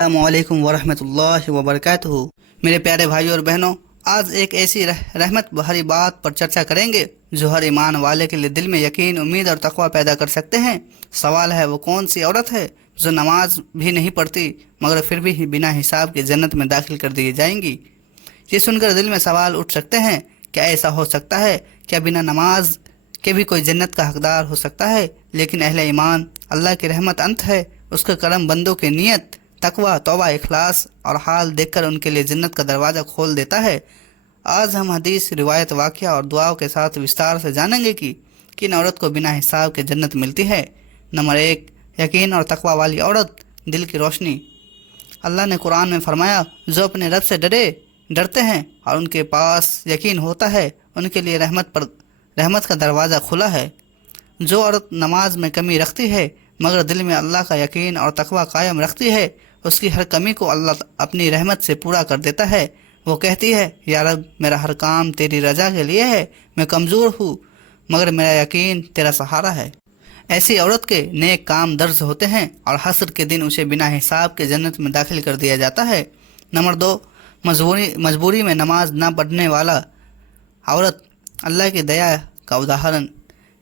السلام علیکم ورحمۃ اللہ وبرکاتہ۔ میرے پیارے بھائیوں اور بہنوں، آج ایک ایسی رحمت بھری بات پر چرچا کریں گے جو ہر ایمان والے کے لیے دل میں یقین، امید اور تقوی پیدا کر سکتے ہیں۔ سوال ہے، وہ کون سی عورت ہے جو نماز بھی نہیں پڑھتی مگر پھر بھی بنا حساب کے جنت میں داخل کر دی جائیں گی؟ یہ سن کر دل میں سوال اٹھ سکتے ہیں، کیا ایسا ہو سکتا ہے؟ کیا بنا نماز کے بھی کوئی جنت کا حقدار ہو سکتا ہے؟ لیکن اہل ایمان، اللہ کی رحمت انت ہے، اس کا کرم بندوں کی نیت، تقوی، توبہ، اخلاص اور حال دیکھ کر ان کے لیے جنت کا دروازہ کھول دیتا ہے۔ آج ہم حدیث، روایت، واقعہ اور دعاؤں کے ساتھ وستار سے جانیں گے کہ کن عورت کو بنا حساب کے جنت ملتی ہے۔ نمبر 1، یقین اور تقوی والی عورت، دل کی روشنی۔ اللہ نے قرآن میں فرمایا، جو اپنے رب سے ڈرتے ہیں اور ان کے پاس یقین ہوتا ہے، ان کے لیے رحمت کا دروازہ کھلا ہے۔ جو عورت نماز میں کمی رکھتی ہے مگر دل میں اللہ کا یقین اور تقوی قائم رکھتی ہے، اس کی ہر کمی کو اللہ اپنی رحمت سے پورا کر دیتا ہے۔ وہ کہتی ہے، یا رب، میرا ہر کام تیری رضا کے لیے ہے، میں کمزور ہوں مگر میرا یقین تیرا سہارا ہے۔ ایسی عورت کے نیک کام درج ہوتے ہیں اور حشر کے دن اسے بنا حساب کے جنت میں داخل کر دیا جاتا ہے۔ نمبر 2، مجبوری میں نماز نہ پڑھنے والا عورت، اللہ کی دیا کا اداہرن۔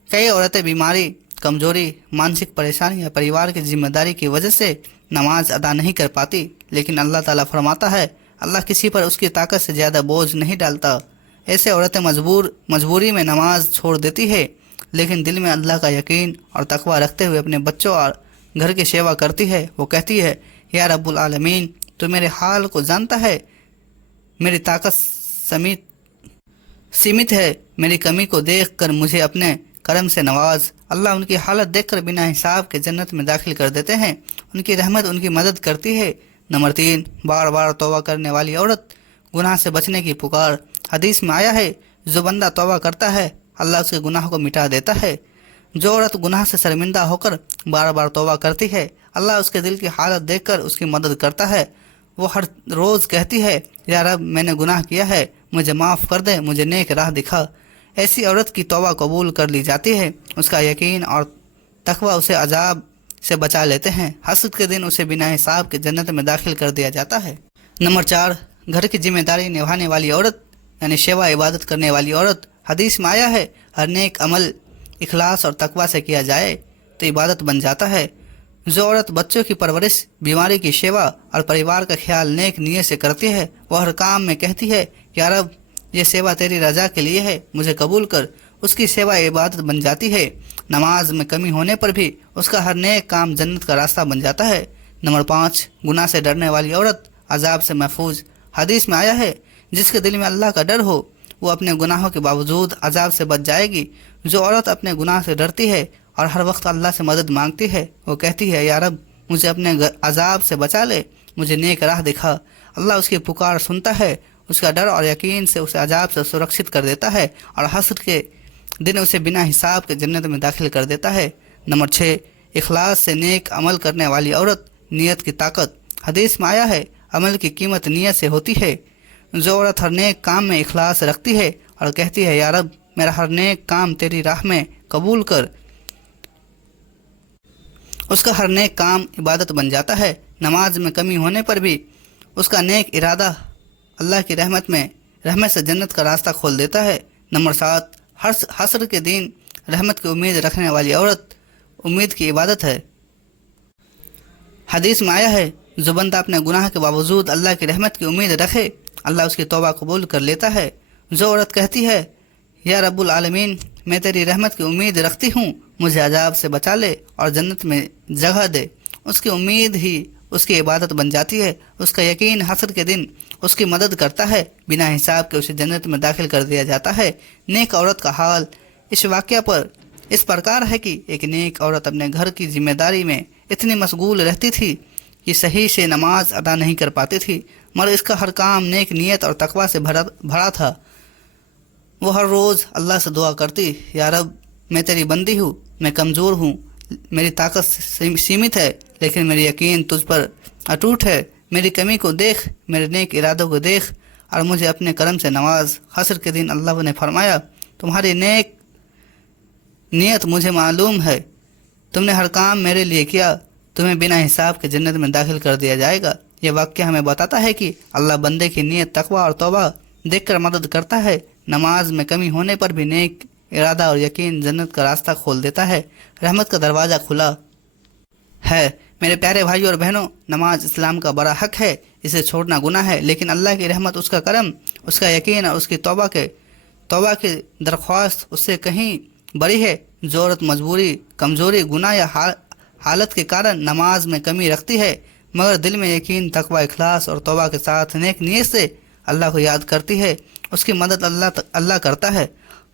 کئی عورتیں بیماری، کمزوری، مانسک پریشانی یا پریوار کی ذمہ داری کی وجہ سے نماز ادا نہیں کر پاتی، لیکن اللہ تعالیٰ فرماتا ہے، اللہ کسی پر اس کی طاقت سے زیادہ بوجھ نہیں ڈالتا۔ ایسے عورتیں مجبوری میں نماز چھوڑ دیتی ہے، لیکن دل میں اللہ کا یقین اور تقوی رکھتے ہوئے اپنے بچوں اور گھر کی سیوا کرتی ہے۔ وہ کہتی ہے، یا رب العالمین، تو میرے حال کو جانتا ہے، میری طاقت سیمت ہے، میری کمی کو دیکھ کر مجھے اپنے کرم سے نواز۔ اللہ ان کی حالت دیکھ کر بنا حساب کے جنت میں داخل کر دیتے ہیں، ان کی رحمت ان کی مدد کرتی ہے۔ نمبر 3، بار بار توبہ کرنے والی عورت، گناہ سے بچنے کی پکار۔ حدیث میں آیا ہے، جو بندہ توبہ کرتا ہے اللہ اس کے گناہ کو مٹا دیتا ہے۔ جو عورت گناہ سے شرمندہ ہو کر بار بار توبہ کرتی ہے، اللہ اس کے دل کی حالت دیکھ کر اس کی مدد کرتا ہے۔ وہ ہر روز کہتی ہے، یا رب، میں نے گناہ کیا ہے، مجھے معاف کر دے، مجھے نیک راہ دکھا۔ ایسی عورت کی توبہ قبول کر لی جاتی ہے، اس کا یقین اور تقوی اسے عذاب سے بچا لیتے ہیں۔ حشر کے دن اسے بنا حساب کے جنت میں داخل کر دیا جاتا ہے۔ نمبر 4، گھر کی ذمہ داری نبھانے والی عورت، یعنی سیوا، عبادت کرنے والی عورت۔ حدیث میں آیا ہے، ہر نیک عمل اخلاص اور تقوی سے کیا جائے تو عبادت بن جاتا ہے۔ جو عورت بچوں کی پرورش، بیماری کی سیوا اور پریوار کا خیال نیک نیت سے کرتی ہے، وہ ہر کام میں کہتی ہے، یا رب، یہ سیوا تیری رضا کے لیے ہے، مجھے قبول کر۔ اس کی سیوا عبادت بن جاتی ہے۔ نماز میں کمی ہونے پر بھی اس کا ہر نیک کام جنت کا راستہ بن جاتا ہے۔ نمبر 5، گناہ سے ڈرنے والی عورت، عذاب سے محفوظ۔ حدیث میں آیا ہے، جس کے دل میں اللہ کا ڈر ہو وہ اپنے گناہوں کے باوجود عذاب سے بچ جائے گی۔ جو عورت اپنے گناہ سے ڈرتی ہے اور ہر وقت اللہ سے مدد مانگتی ہے، وہ کہتی ہے، یا رب، مجھے اپنے عذاب سے بچا لے، مجھے نیک راہ دکھا۔ اللہ اس کی پکار سنتا ہے، اس کا ڈر اور یقین سے اسے عذاب سے سرکشت کر دیتا ہے اور حشر کے دن اسے بنا حساب کے جنت میں داخل کر دیتا ہے۔ نمبر 6، اخلاص سے نیک عمل کرنے والی عورت، نیت کی طاقت۔ حدیث میں آیا ہے، عمل کی قیمت نیت سے ہوتی ہے۔ جو عورت ہر نیک کام میں اخلاص رکھتی ہے اور کہتی ہے، یا رب، میرا ہر نیک کام تیری راہ میں قبول کر، اس کا ہر نیک کام عبادت بن جاتا ہے۔ نماز میں کمی ہونے پر بھی اس کا نیک ارادہ اللہ کی رحمت سے جنت کا راستہ کھول دیتا ہے۔ نمبر 7، حشر کے دن رحمت کی امید رکھنے والی عورت، امید کی عبادت ہے۔ حدیث میں آیا ہے، جو بندہ اپنے گناہ کے باوجود اللہ کی رحمت کی امید رکھے، اللہ اس کی توبہ قبول کر لیتا ہے۔ جو عورت کہتی ہے، یا رب العالمین، میں تیری رحمت کی امید رکھتی ہوں، مجھے عذاب سے بچا لے اور جنت میں جگہ دے، اس کی امید ہی اس کی عبادت بن جاتی ہے۔ اس کا یقین حشر کے دن اس کی مدد کرتا ہے، بنا حساب کے اسے جنت میں داخل کر دیا جاتا ہے۔ نیک عورت کا حال اس واقعہ پر اس پرکار ہے کہ ایک نیک عورت اپنے گھر کی ذمہ داری میں اتنی مشغول رہتی تھی کہ صحیح سے نماز ادا نہیں کر پاتی تھی، مگر اس کا ہر کام نیک نیت اور تقوی سے بھرا تھا۔ وہ ہر روز اللہ سے دعا کرتی، یا رب، میں تیری بندی ہوں، میں کمزور ہوں، میری طاقت سیمت ہے، لیکن میری یقین تجھ پر اٹوٹ ہے۔ میری کمی کو دیکھ، میرے نیک ارادوں کو دیکھ اور مجھے اپنے کرم سے نواز۔ حشر کے دن اللہ نے فرمایا، تمہاری نیک نیت مجھے معلوم ہے، تم نے ہر کام میرے لیے کیا، تمہیں بنا حساب کے جنت میں داخل کر دیا جائے گا۔ یہ واقعہ ہمیں بتاتا ہے کہ اللہ بندے کی نیت، تقوی اور توبہ دیکھ کر مدد کرتا ہے۔ نماز میں کمی ہونے پر بھی نیک ارادہ اور یقین جنت کا راستہ کھول دیتا ہے، رحمت کا دروازہ کھلا ہے۔ میرے پیارے بھائیوں اور بہنوں، نماز اسلام کا بڑا حق ہے، اسے چھوڑنا گناہ ہے، لیکن اللہ کی رحمت، اس کا کرم، اس کا یقین اور اس کی توبہ کی درخواست اس سے کہیں بڑی ہے۔ ضرورت، مجبوری، کمزوری، گناہ یا حالت کے کارن نماز میں کمی رکھتی ہے، مگر دل میں یقین، تقوی، اخلاص اور توبہ کے ساتھ نیک نیت سے اللہ کو یاد کرتی ہے، اس کی مدد اللہ کرتا ہے۔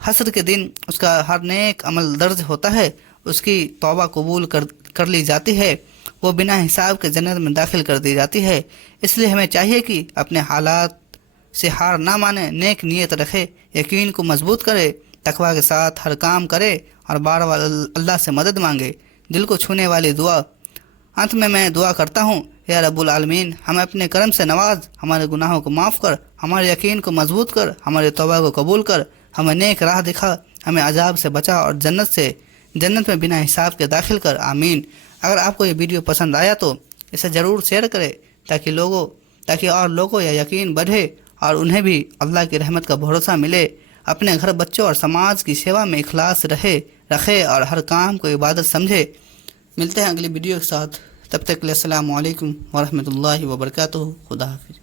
حشر کے دن اس کا ہر نیک عمل درج ہوتا ہے، اس کی توبہ قبول کر لی جاتی ہے، وہ بنا حساب کے جنت میں داخل کر دی جاتی ہے۔ اس لیے ہمیں چاہیے کہ اپنے حالات سے ہار نہ مانے، نیک نیت رکھے، یقین کو مضبوط کرے، تقوی کے ساتھ ہر کام کرے اور بار بار اللہ سے مدد مانگے۔ دل کو چھونے والی دعا۔ انت میں دعا کرتا ہوں، یا رب العالمین، ہمیں اپنے کرم سے نواز، ہمارے گناہوں کو معاف کر، ہمارے یقین کو مضبوط کر، ہمارے توبہ کو قبول کر، ہمیں نیک راہ دکھا، ہمیں عذاب سے بچا اور جنت میں بنا حساب کے داخل کر، آمین۔ اگر آپ کو یہ ویڈیو پسند آیا تو اسے ضرور شیئر کریں تاکہ اور لوگوں یا یقین بڑھے اور انہیں بھی اللہ کی رحمت کا بھروسہ ملے۔ اپنے گھر، بچوں اور سماج کی سیوا میں اخلاص رکھے اور ہر کام کو عبادت سمجھے۔ ملتے ہیں اگلی ویڈیو کے ساتھ، تب تک کے لیے السلام علیکم ورحمۃ اللہ وبرکاتہ۔ خدا حافظ۔